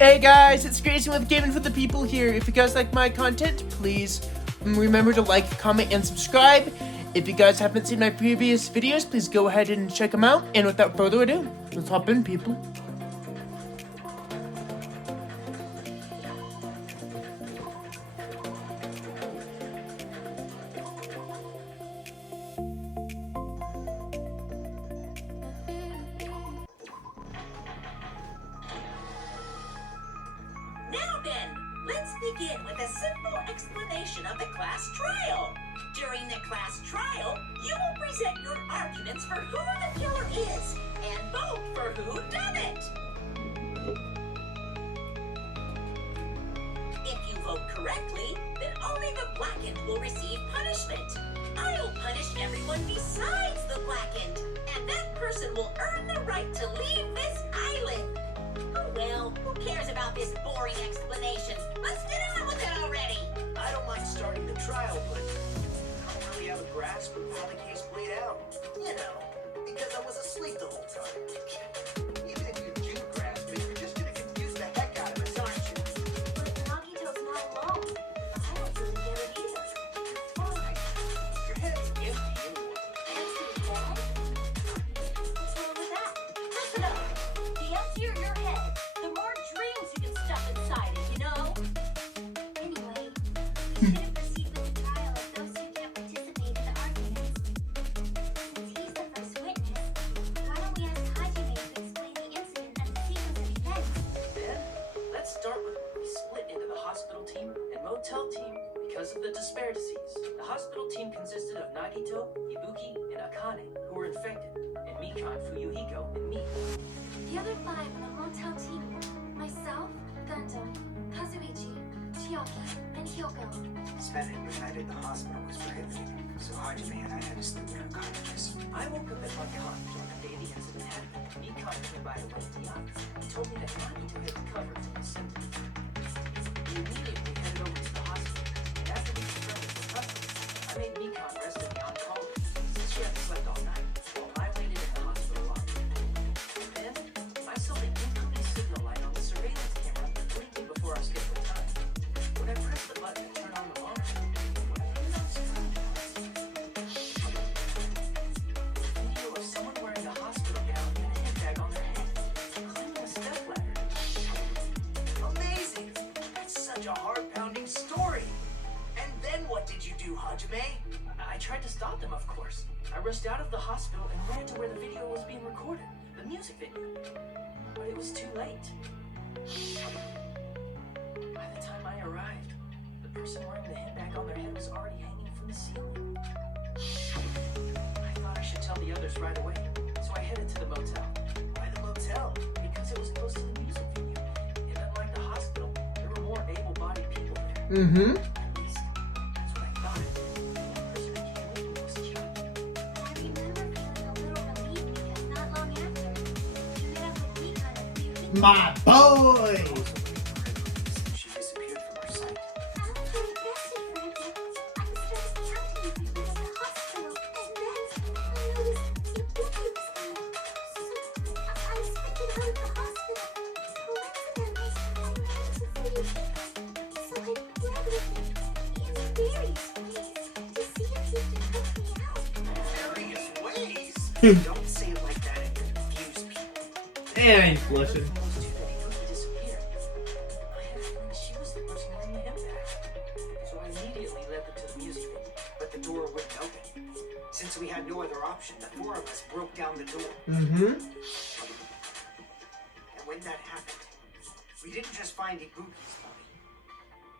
Hey guys, it's Grayson with Gaming for the People here. If you guys like my content, please remember to like, comment, and subscribe. If you guys haven't seen my previous videos, please go ahead and check them out. And without further ado, let's hop in, people. Now then, let's begin with a simple explanation of the class trial. During the class trial, you will present your arguments for who the killer is and vote for who done it. If you vote correctly, then only the blackened will receive punishment. I'll punish everyone besides the blackened, and that person will earn the right to leave this island. Oh well, who cares about this boring explanation? Let's get on with it already! I don't mind starting the trial, but I don't really have a grasp of how the case played out. You know, because I was asleep the whole time. Even if you do grasp it, you're just gonna confuse the heck out of us, aren't you? But Nagito's not alone. I don't really get it either. Fine. Your head's empty anyway. Empty head? What's wrong with that? Listen up. The emptier your head, the more dreams you can stuff inside it, you know? Anyway, we shouldn't proceed with the trial if those two can't participate in the arguments. Since he's the first witness, why don't we ask Hajime to explain the incident and the sequence of events? Then, let's start with when we split into the hospital team and motel team because of the disparities. The hospital team consisted of Nagito, Ibuki, and Akane, who were infected, and Mikan, Fuyuhiko, and me. The other five on the motel team were myself, Gundam, Kazuichi, Chiaki, and Hiyoko. Spending the night at the hospital was prohibited, so Hajime and I had to sleep in our cottages. I woke up at my cot on the day the incident happened. Mikan came by to wake me up. He told me that Nagito had recovered from his symptoms. We immediately headed over to the hospital, and after we confirmed his recovery, I made Mikan rest at the on-call since she hadn't slept all night, while I waited in the hospital lobby. Then, I saw the incoming signal light on the surveillance camera blinking before our scheduled time. When I pressed the button to turn on the monitor, what I noticed was a video of someone wearing a hospital gown and a handbag on their head, climbing a stepladder. Amazing! That's such a heart-pounding story! And then what did you do, Hajime? I tried to stop them, of course. I rushed out of the hospital and ran to where the video was being recorded, the music video. But it was too late. By the time I arrived, the person wearing the handbag on their head was already hanging from the ceiling. I thought I should tell the others right away, so I headed to the motel. Why the motel? Because it was close to the music venue, and unlike the hospital, there were more able-bodied people there. Mm-hmm. At least, that's what I thought. The only person who came with me was Chiaki. I remember feeling a little relieved because not long after, you met up with Mikan at the event. My boy! She disappeared from our sight. I was very invested for a bit. I started counting people at the hospital, and then I noticed Ibuki was there. So I sprinted out of the hospital. Coincidentally, I ran into Fuyuhiko. So I grabbed with him in various ways to see if he could help me out. Various ways? Don't say it like that and confuse people. And I ain't blushing. From those two that Ibuki disappeared. I had a feeling she was the person wearing the handbag. So I immediately led them to the music venue. But the door wouldn't open. Since we had no other option, the four of us broke down the door. Mm-hmm. And when that happened, we didn't just find Ibuki's body.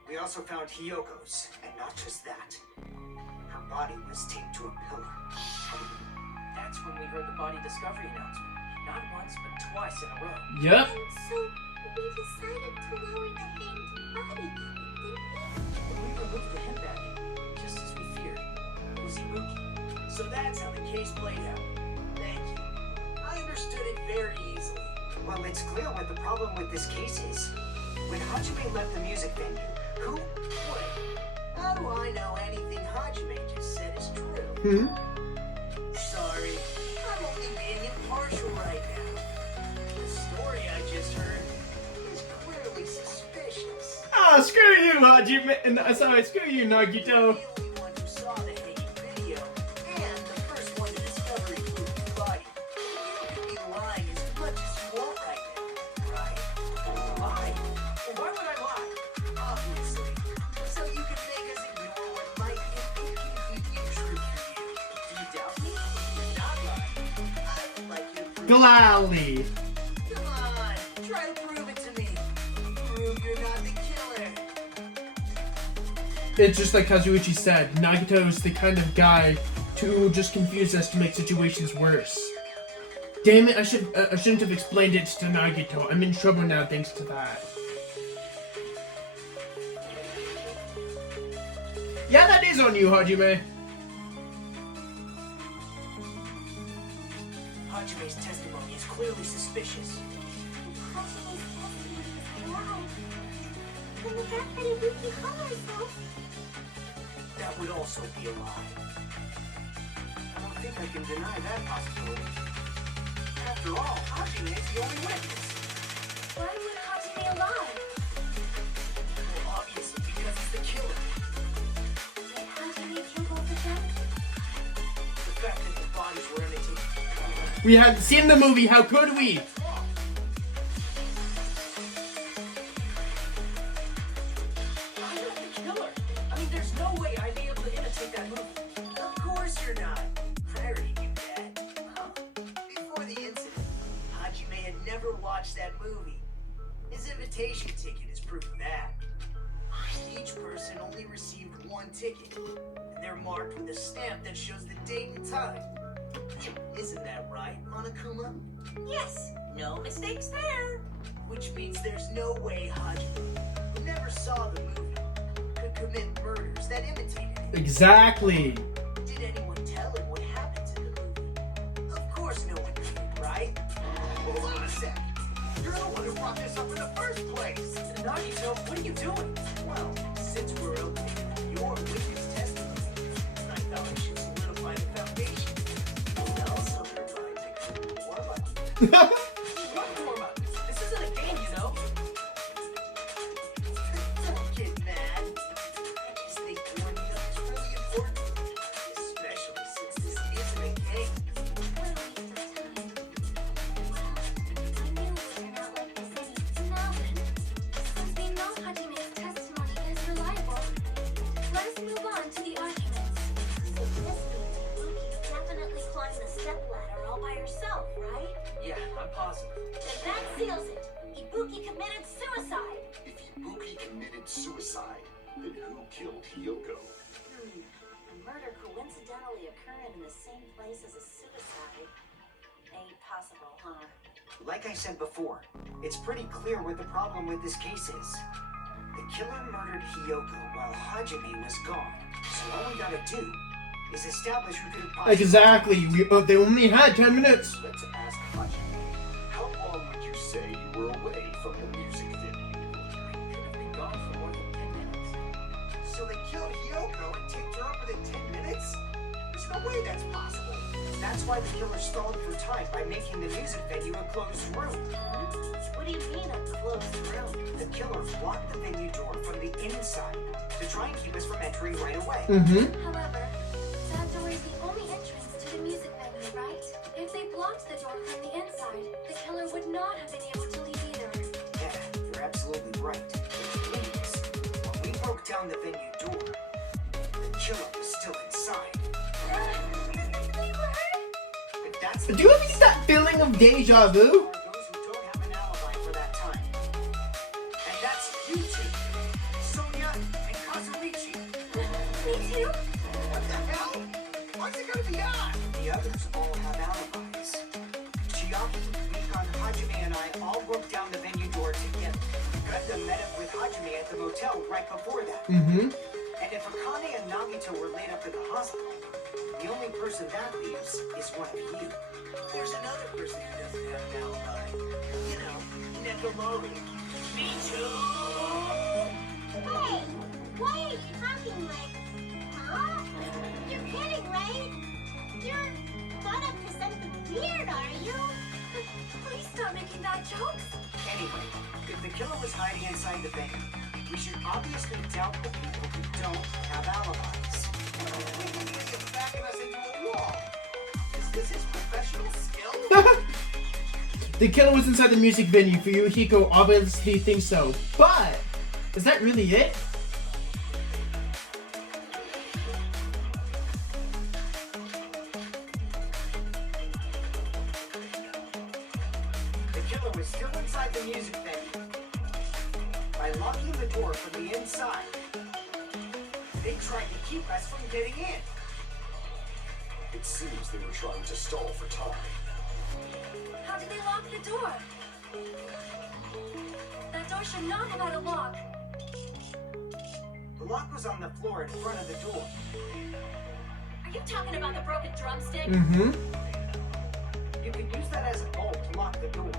We also found Hiyoko's, and not just that. Her body was taped to a pillar. That's when we heard the body discovery announcement. Not once, but twice in a row. Yep. So we decided to lower the hanged body, didn't we? When we removed the handbag, just as we feared, it was Ibuki. So that's how the case played out. Thank you. I understood it very easily. Well, it's clear what the problem with this case is. When Hajime left the music venue, who... Wait, how do I know anything Hajime just said is true? Hmm? Sorry, I'm only being impartial right now. The story I just heard is clearly Ah, screw you, Hajime. Sorry, screw you, Nagito. The only one who saw the hanging video, and the first one to discover Ibuki's body. You could be lying as much as you want right now, right? Lie? Well, why would I lie? Obviously. So you can make us ignore what might be true for you. Do you doubt me? You're not lying. I would like you to prove Gladly. Come on, try to prove it to me. Prove you're not the killer. It's just like Kazuichi said, Nagito is the kind of guy to just confuse us to make situations worse. Damn it, I shouldn't have explained it to Nagito. I'm in trouble now thanks to that. Yeah, that is on you, Hajime. Hajime's testimony is clearly suspicious. Hajime's testimony is a lie. And the fact that Ibuki hung herself. That would also be a lie. I don't think I can deny that possibility. After all, Hajime is the only witness. Why would Hajime lie? Well, obviously because he's the killer. Did Hajime kill both of them? The fact that the bodies were imitated. We hadn't seen the movie, how could we? I'm not the killer. I mean, there's no way I'd be able to imitate that movie. Of course you're not. I already knew that. Before the incident, Hajime had never watched that movie. His invitation ticket is proof of that. Each person only received one ticket, and they're marked with a stamp that shows the date and time. Isn't that right, Monokuma? Yes, no mistakes there. Which means there's no way Hajime, who never saw the movie, could commit murders that imitated it. Exactly. Did anyone tell him what happened to the movie? Of course no one did, right? Hold on a sec. You're the one who brought this up in the first place. Nagito, what are you doing? Well, since we're opening your witness testimony, I thought I should solidify the foundation. And also provide the warm-up. What warm-up? This isn't a game, you know. Don't get mad. I just think warming up is really important. Especially since this isn't a game. What a waste of time. Well, I knew it would turn out like this anyways. Now then, since we know Hajime's testimony is reliable, let us move on to the arguments. So this means Ibuki definitely climbed the stepladder all by herself, right? Yeah, I'm positive. Then that seals it. Ibuki committed suicide. If Ibuki committed suicide, then who killed Hiyoko? A murder coincidentally occurring in the same place as a suicide ain't possible, huh? Like I said before, it's pretty clear what the problem with this case is. The killer murdered Hiyoko while Hajime was gone. So all we gotta do is establish who could have possibly... Exactly. They only had 10 minutes. Let's ask Hajime. How long would you say you were away from the music venue? I could have been gone for more than 10 minutes. So they killed Hiyoko and taped her up within 10 minutes? There's no way that's possible. That's why the killer stalled for time by making the music venue a closed room. What do you mean a closed room? The killer blocked the venue door from the inside to try and keep us from entering right away. However, that door is the only entrance to the music venue, right? If they blocked the door from the inside, the killer would not have been able to leave either. Yeah, you're absolutely right. Which means, when we broke down the venue door, the killer was still inside. But that's the Do you ever get that feeling of deja vu? for those who don't have an alibi for that time. And that's you two, Sonia and Kazuichi. Me too? What the hell? Why's it gonna be odd? The others all have alibis. Chiaki, Mikan, Hajime, and I all broke down the venue door together. Gundam met up with Hajime at the motel right before that. And if Akane and Nagito were laid up in the hospital, the only person that leaves is one of you. There's another person who doesn't have an alibi. You know, Nekomori. Me too! Hey, why are you talking like, huh? You're kidding, right? You're not up to something weird, are you? Please stop making that joke. Anyway, if the killer was hiding inside the venue, We should obviously doubt the people who don't have alibis. He's backing us into a wall. Is this his professional skill? The killer was inside the music venue. For you, Hiyoko obviously thinks so. But is that really it? The killer was still inside the music venue. By locking the door from the inside, they tried to keep us from getting in. It seems they were trying to stall for time. How did they lock the door? That door should not have had a lock. The lock was on the floor in front of the door. Are you talking about the broken drumstick? Mm-hmm. You could use that as a bolt to lock the door.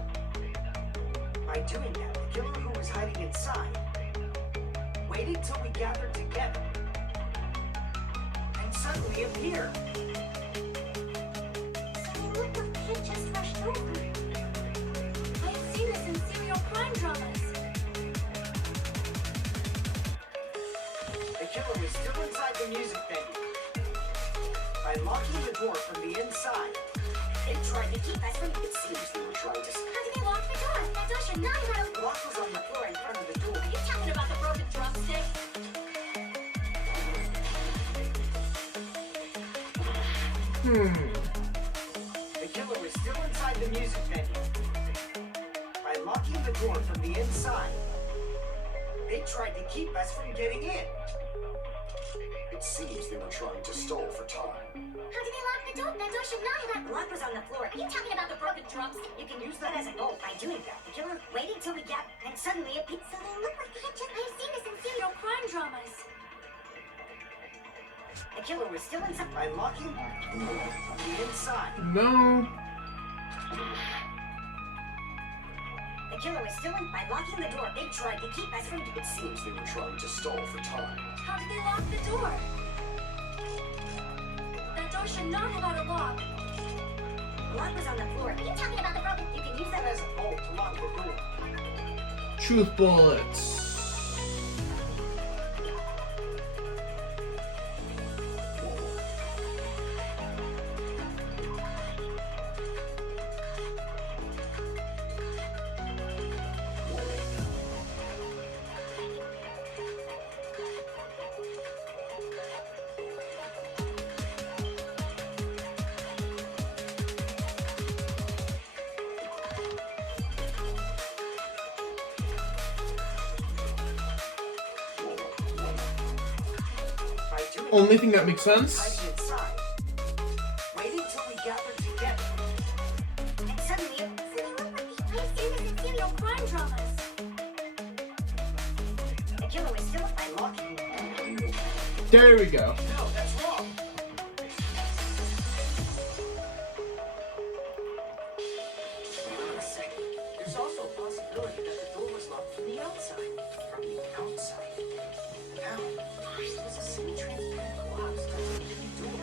By doing that, the killer who was hiding inside waited till we gathered together and suddenly appeared. So look what the kid just rushed over. I've seen this in serial crime dramas. The killer was still inside the music venue. By locking the door from the inside, they tried to keep us from. It seems they were trying to. How did they lock the door? That door should not have had a The lock was on the floor in front of the door. Are you talking about the broken drumstick? The killer was still inside the music venue. By locking the door from the inside, they tried to keep us from getting in. It seems they were trying to stall for time. How did they lock the door? That door should not have had The lock was on the floor. Are you talking about the broken drumstick? You can use that as a bolt. By doing that, the killer waited till we got, and suddenly appeared. So they look like I've seen this in serial crime dramas. The killer was still inside. By locking the inside, No. The killer was still in. By locking the door, they tried to keep us from. It seems they were trying to stall for time. How did they lock the door? That door should not have had a lock. The lock was on the floor. Are you talking about the broken? You can use that that as a bolt to lock the door. Truth bullets. By doing Only thing that makes sense. hiding inside, waited till we gathered together. and suddenly. So they look like I've seen this in serial crime dramas. The killer was still. By locking There we go. No, that's wrong. Hold on a second. There's also a possibility that the door was locked from the outside. From the outside. Now, there's a semi-transparent block stuck on the door.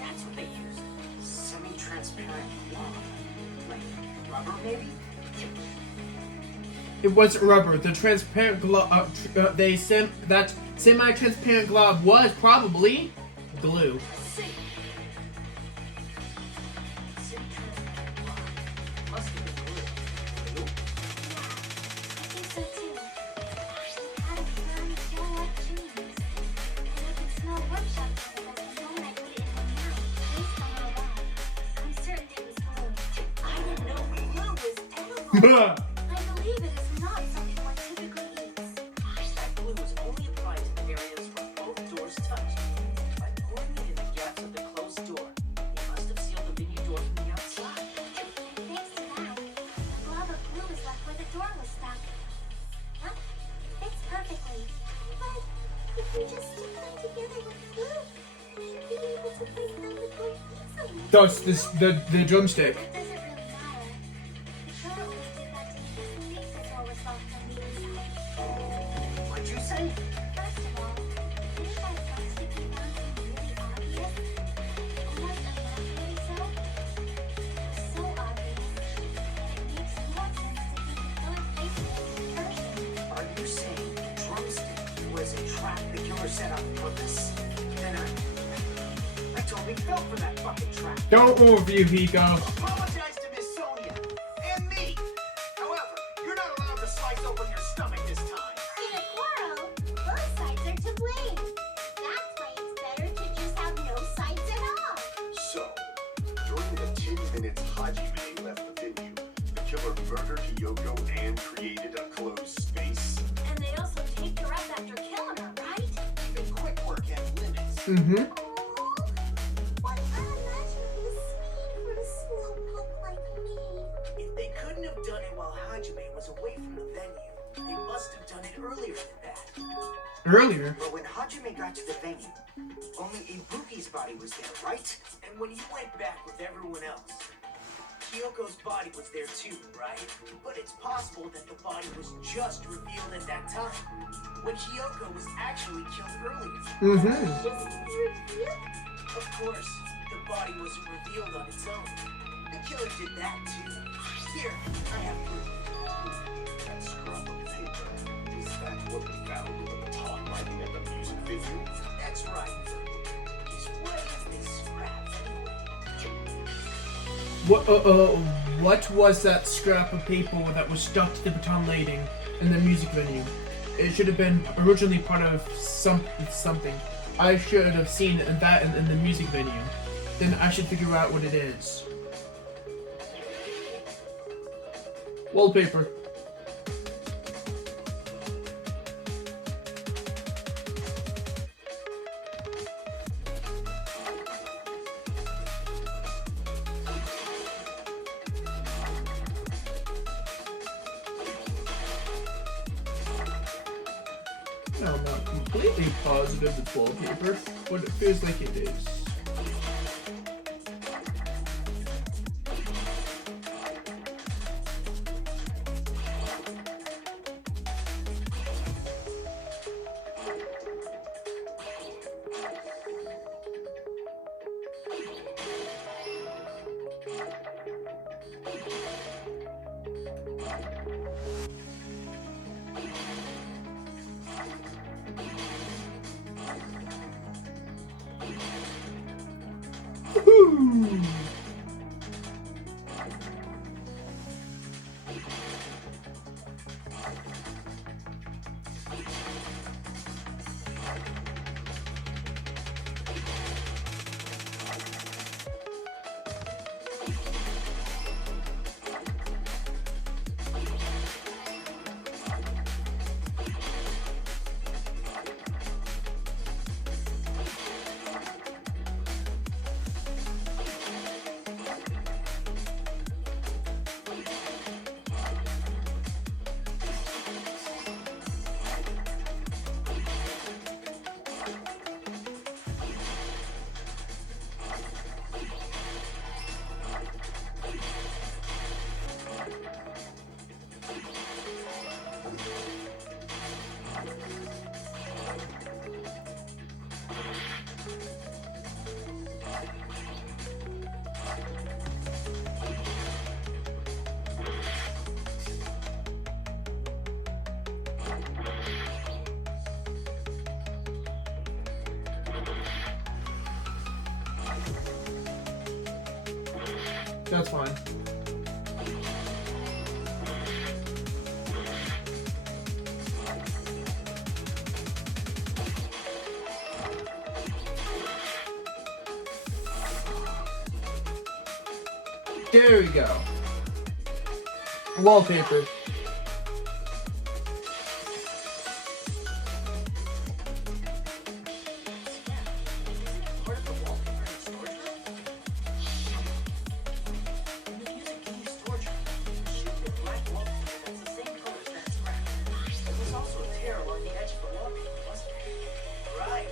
That's what they used. Semi-transparent block. Like rubber, maybe? It wasn't rubber. The transparent glove. That semi-transparent glove was probably glue. See. Semi-transparent block. Must have been glue. I think so too. Out of time, so like jeans. And I could smell workshop chemicals the moment I put it in my mouth. Based on all that, I'm certain it was glue. I didn't know glue was edible. I believe it is not something one typically eats. That glue was only applied to the areas where both doors touched. By pouring it in the gaps of the closed door, they must have sealed the venue door from the outside. Thanks to that, a blob of glue is left where the door was stuck. Yep, fits perfectly. But if we just stick them together with glue, we should be able to place them with glue easily. Thus, the drumstick. That doesn't really matter. The killer only did that to make us believe the door was locked from the inside. What'd you say? First of all, didn't that drumstick we found seem really obvious? Almost unnaturally so? So obvious that it makes more sense to think the killer placed it in person. Are you saying the drum were set up on purpose. Then I totally fell for that fucking trap. Don't move, Hiyoko. Apologize to Miss Sonia and me. However, you're not allowed to slice open your stomach this time. In a quarrel, both sides are to blame. That's why it's better to just have no sides at all. So, during the 10 minutes Hajime left the venue, the killer murdered Hiyoko and created a closed space. And they also taped her up after killing her, right? Even quick work had limits. Mm-hmm. Oh, what unimaginably sweet for a slowpoke like me. If they couldn't have done it while Hajime was away from the venue, they must have done it earlier than that. Earlier. But when Hajime got to the venue, only Ibuki's body was there, right? And when you went back with everyone else, Hiyoko's body was there too, right? But it's possible that the body was just revealed at that time, when Hiyoko was actually killed earlier. Mm-hmm. Just revealed. Of course, the body wasn't revealed on its own. The killer did that too. Here, I have proof. That scrap of paper, is that what we found in the baton lighting at the music venue? That's right. Just what is this scrap anyway? What was that scrap of paper that was stuck to the baton lighting in the music venue? It should have been originally part of something. I should have seen that in the music venue. Then I should figure out what it is. Wallpaper. No, I'm not completely positive it's wallpaper, but it feels like it is. Woohoo! That's fine. There we go. Wallpaper. Part of the wallpaper in the storage room? In the music venue storage room, there should be a black wallpaper that's the same color as that scrap. There was also a tear along the edge of the wallpaper, wasn't there? Right.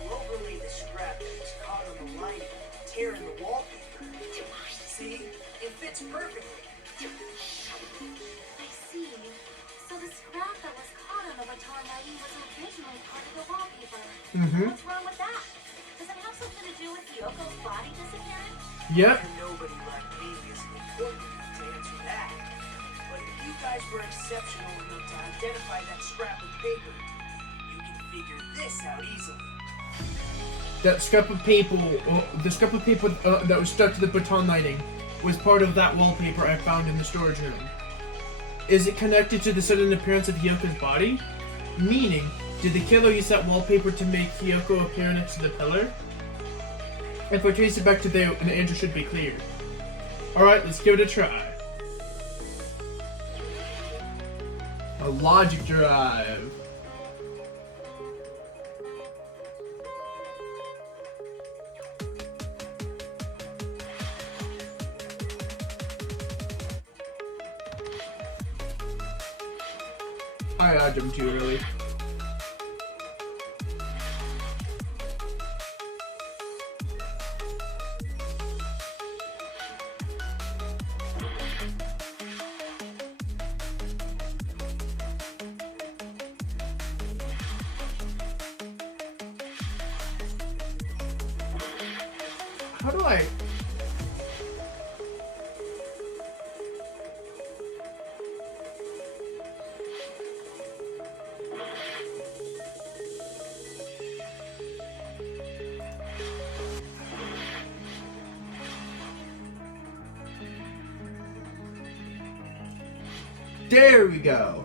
You overlay the scrap that was caught on the lining, tear in the wallpaper. See? It fits perfectly. I see. So the scrap that was caught on the baton lighting was originally part of the wallpaper. Mm-hmm. What's wrong with that? Does it have something to do with Hiyoko's body disappearing? Yep. And nobody like me is important to answer that. But if you guys were exceptional enough to identify that scrap of paper, you can figure this out easily. That scrap of paper, the scrap of paper that was stuck to the baton lining, was part of that wallpaper I found in the storage room. Is it connected to the sudden appearance of Hiyoko's body? Meaning, did the killer use that wallpaper to make Hiyoko appear next to the pillar? If I trace it back to there, the answer should be clear. Alright, let's give it a try. A logic drive. I jumped too early. How do I... There we go.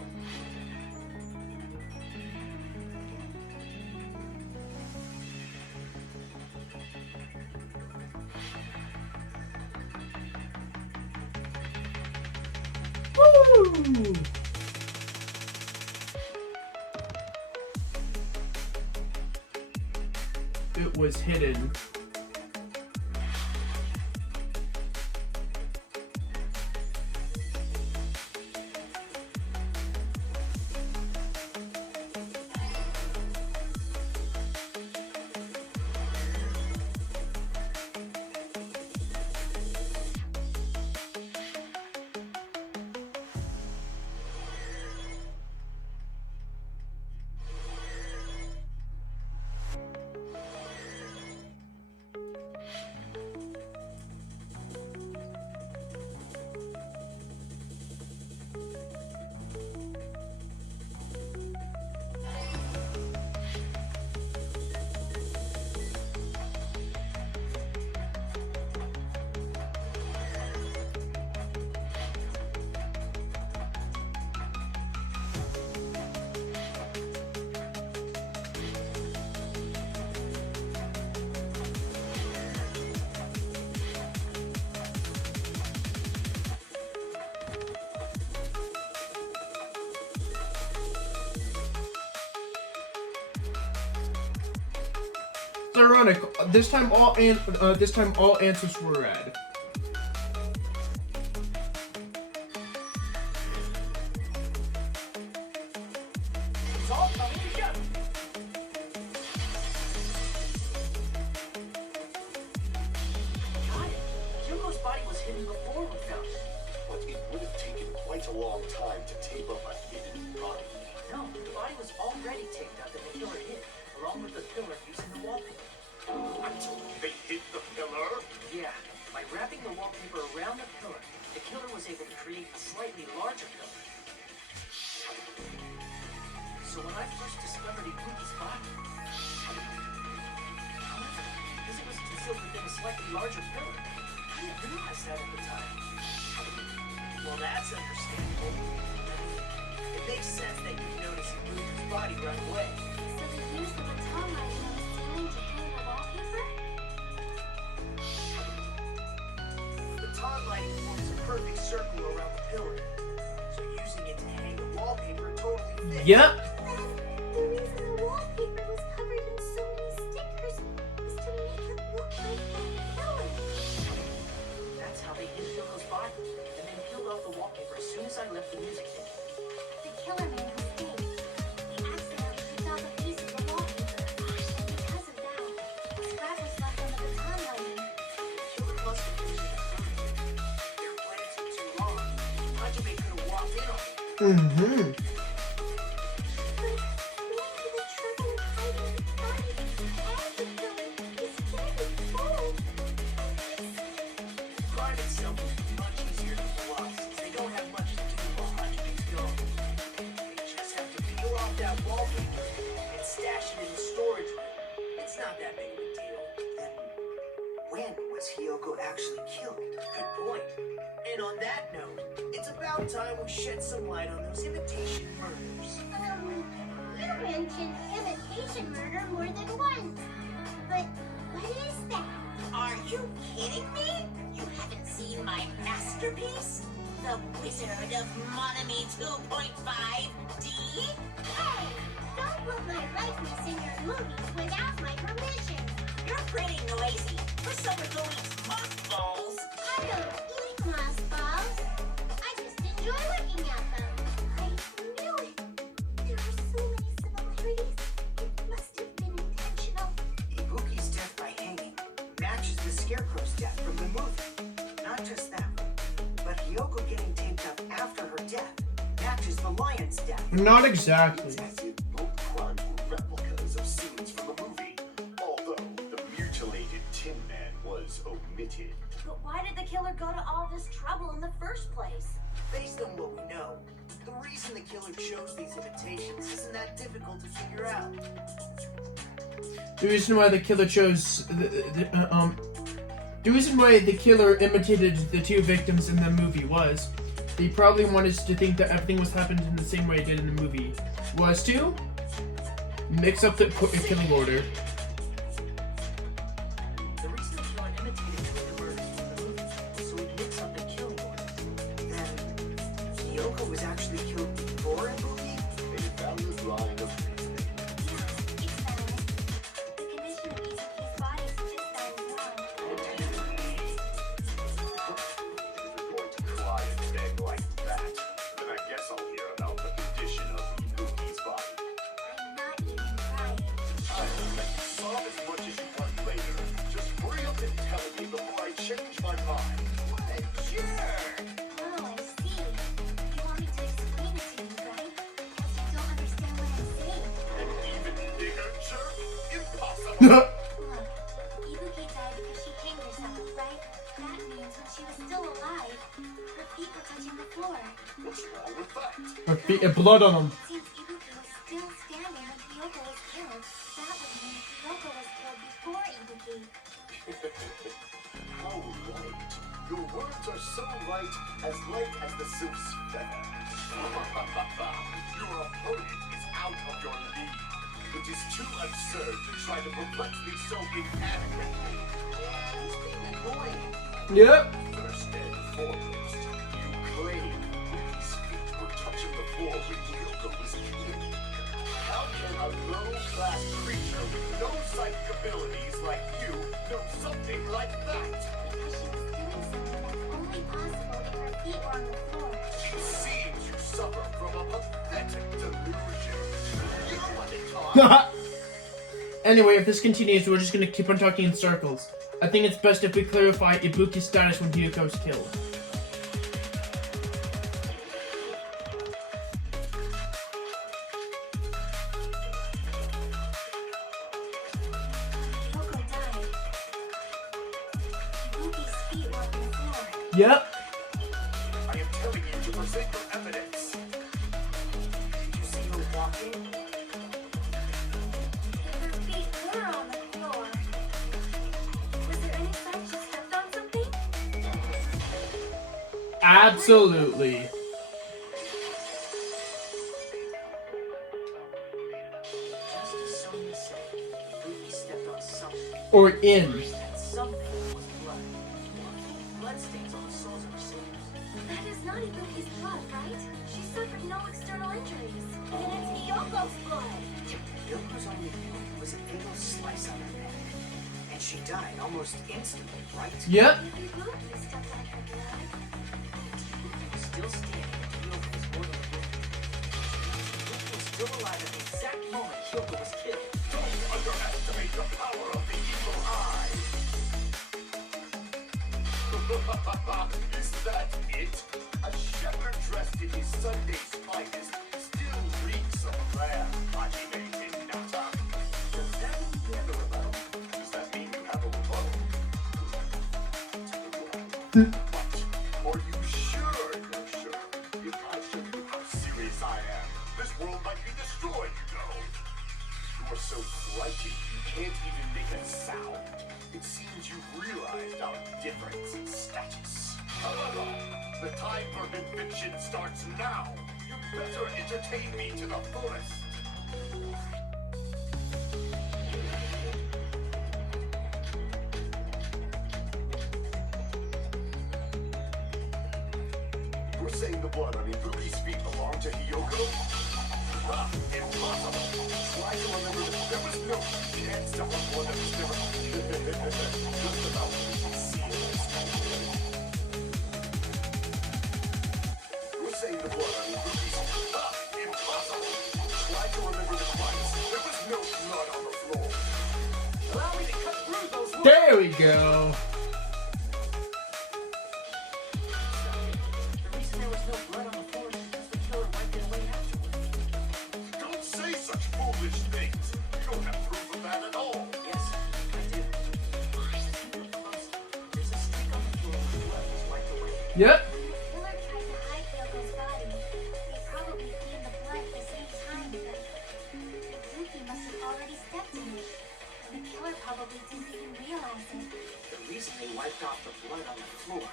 Woo! It was hidden. It's ironic. This time all answers were red. It's all coming together. Got it. Hugo's body was hidden before we found it. But it would have taken quite a long time to tape up a hidden body. No, the body was already taped up and the killer hid, along with the pillar using the wallpaper. They hit the pillar? Yeah, by wrapping the wallpaper around the pillar, the killer was able to create a slightly larger pillar. So when I first discovered Ibuki's body, however, because it was concealed within a slightly larger pillar, I didn't realize that at the time. Well, that's understandable. It makes sense that you'd notice Ibuki's body right away. So they used the baton lighting on the ceiling to hang the wallpaper? The baton lighting forms a perfect circle around the pillar. So using it to hang the wallpaper totally fits. Yep. Then, the reason the wallpaper was covered in so many stickers was to make it look like that pillar. That's how they hid Hiyoko's body, and then peeled off the wallpaper as soon as I left the music venue. The killer made a mistake. He accidentally took out a piece of the wallpaper. Because of that, the scrap was left on the baton lighting. The killer must have used it as something. Their plan took too long. Hajime could have walked in on it. Mm-hmm. But going to the trouble of hiding the body and the pillar is very bold. The crime itself would be much easier to pull off since they don't have much to do while Hajime's gone. They just have to peel off that wallpaper and stash actually killed. Good point. And on that note, it's about time we shed some light on those imitation murders. You mentioned imitation murder more than once. But what is that? Are you kidding me? You haven't seen my masterpiece? The Wizard of Monami 2.5D? Hey, don't put my likeness in your movies without my permission. You're pretty noisy for someone who eats mothballs. I don't eat mothballs. I just enjoy looking at them. I knew it. There are so many similarities. It must have been intentional. Ibuki's death by hanging matches the Scarecrow's death from the movie. Not just that, but Hiyoko getting taped up after her death matches the lion's death. Not exactly. It's as if both crimes were replicas of scenes from the movie, although the mutilated Tin Man was omitted. But why did the killer go to all this trouble in the first place? Based on what we know, the reason the killer chose these imitations isn't that difficult to figure out. The reason why the killer the reason why the killer imitated the two victims in the movie was they probably wanted us to think that everything was happened in the same way it did in the movie. Was to mix up the killing order. The reason the killer imitated two of the murders from the movie was so he'd mix up the killing order. Then Hiyoko was actually killed before Ibuki? A valid line of reasoning. It's valid. The condition of Izuki's body suggests that as well. If you're going to cry and beg like that, then I guess I'll hear about the condition of Ibuki's body. I'm not even crying. I will let you sob as much as you want later. Just hurry up and tell me before I change my mind. What a jerk! Oh, I see. You want me to explain it to you, right? Because you don't understand what I'm saying. An even bigger jerk? Impossible! Look, Ibuki died because she hanged herself, right? That means when she was still alive, her feet were touching the floor. What's wrong with that? Her feet and blood on them. Since Ibuki was still standing when Hiyoko was killed, that would mean Hiyoko was killed before Ibuki. How right. Your words are so light as the sylph's feather. Your opponent is out of your league. It is too absurd to try to perplex me so inadequately. He's being annoying. Yep. First and foremost, you claim Ibuki's feet were touching the floor when Hiyoko was killed. How can a low-class creature with no psychic abilities like you know something like that? Because she was doing something that's only possible if her feet were on the floor. It seems you suffer from a pathetic delusion. You want to talk? Anyway, if this continues, we're just gonna keep on talking in circles. I think it's best if we clarify Ibuki's status when Hiyoko was killed. Hiyoko died. Ibuki's feet were on the floor. Yep. I am telling you to present your evidence. Did you see her walking? Her feet were on the floor. Was there any sign she stepped on something? Absolutely. Just as someone said, Ibuki stepped on something. Or in. That something was blood. Bloodstains on the soles of her sandals. That is not Ibuki's blood, right? She suffered no external injuries. And it's Hiyoko's blood. Hiyoko's only wound was a fatal slice on her neck. And she died almost instantly, right? Yep. Ibuki stepped on her blood. Ibuki was still standing when Hiyoko was mortally wounded. Ibuki was still alive at the exact moment Hiyoko was killed. Don't underestimate the power of the evil eye. Is that it? A shepherd dressed in his Sunday's finest still reeks of rare Hajime Minata. Does that mean you have a rebuttal? Does that mean you have a rebuttal? What? Are you sure you're sure? If I show you how serious I am, this world might be destroyed, you know. You are so writing, you can't even make a sound. It seems you've realized our difference in status. However, the time for invention starts now. You better entertain me to the fullest. You're saying the blood on Ibuki's feet belonged to Hiyoko? Ah, impossible. Try to remember that there was no chance to have blood that was never just about seals. You're saying the blood on Ibuki's feet? Ah, impossible. Try to remember the crimes. There was no blood on the floor. Allow me to cut through those walls. There we go. The reason there was no blood on the floor is because the killer wiped it away afterward. Don't say such foolish things. You don't have proof of that at all. Yes, I do. There's a streak on the floor where the blood was wiped away. Yep. When the killer tried to hide Hyoko's body, they probably cleaned the blood at the same time, but Ibuki must have already stepped in it. The killer probably didn't even realize it. The reason they wiped off the blood on the floor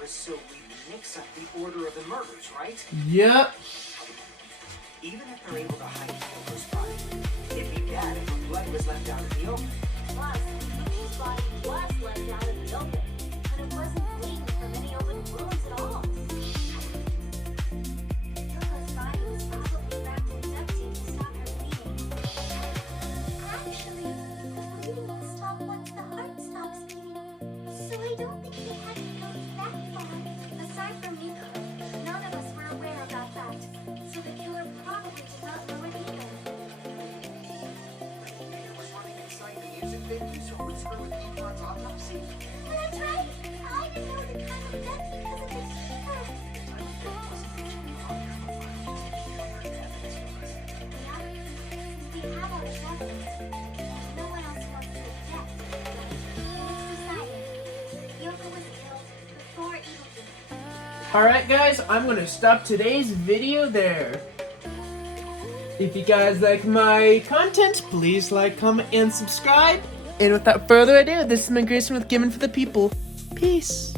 was so we'd mix up the order of the murders, right? Yep. Even if they're able to hide Hyoko's body, it'd be bad if the blood was left out in the open. Plus, Ibuki's body was left out in the open, but it wasn't clean from any open wounds at all. Hyoko's body was probably wrapped in duct tape to stop her bleeding. Actually, the bleeding will stop once the heart stops beating. So I don't think they had to go that far. Aside from Miko, none of us were aware of that fact. So the killer probably did not know it either. It was running inside the music venue, so it would screw with Ikon's autopsy. That's right. I know the kind of death because of the killer. Yeah, we have all the evidence. No one else wants to object. It's decided. Hiyoko was killed before Ibuki. Alright guys, I'm gonna stop today's video there. If you guys like my content, please like, comment, and subscribe. And without further ado, this has been Grayson with Given for the People. Peace.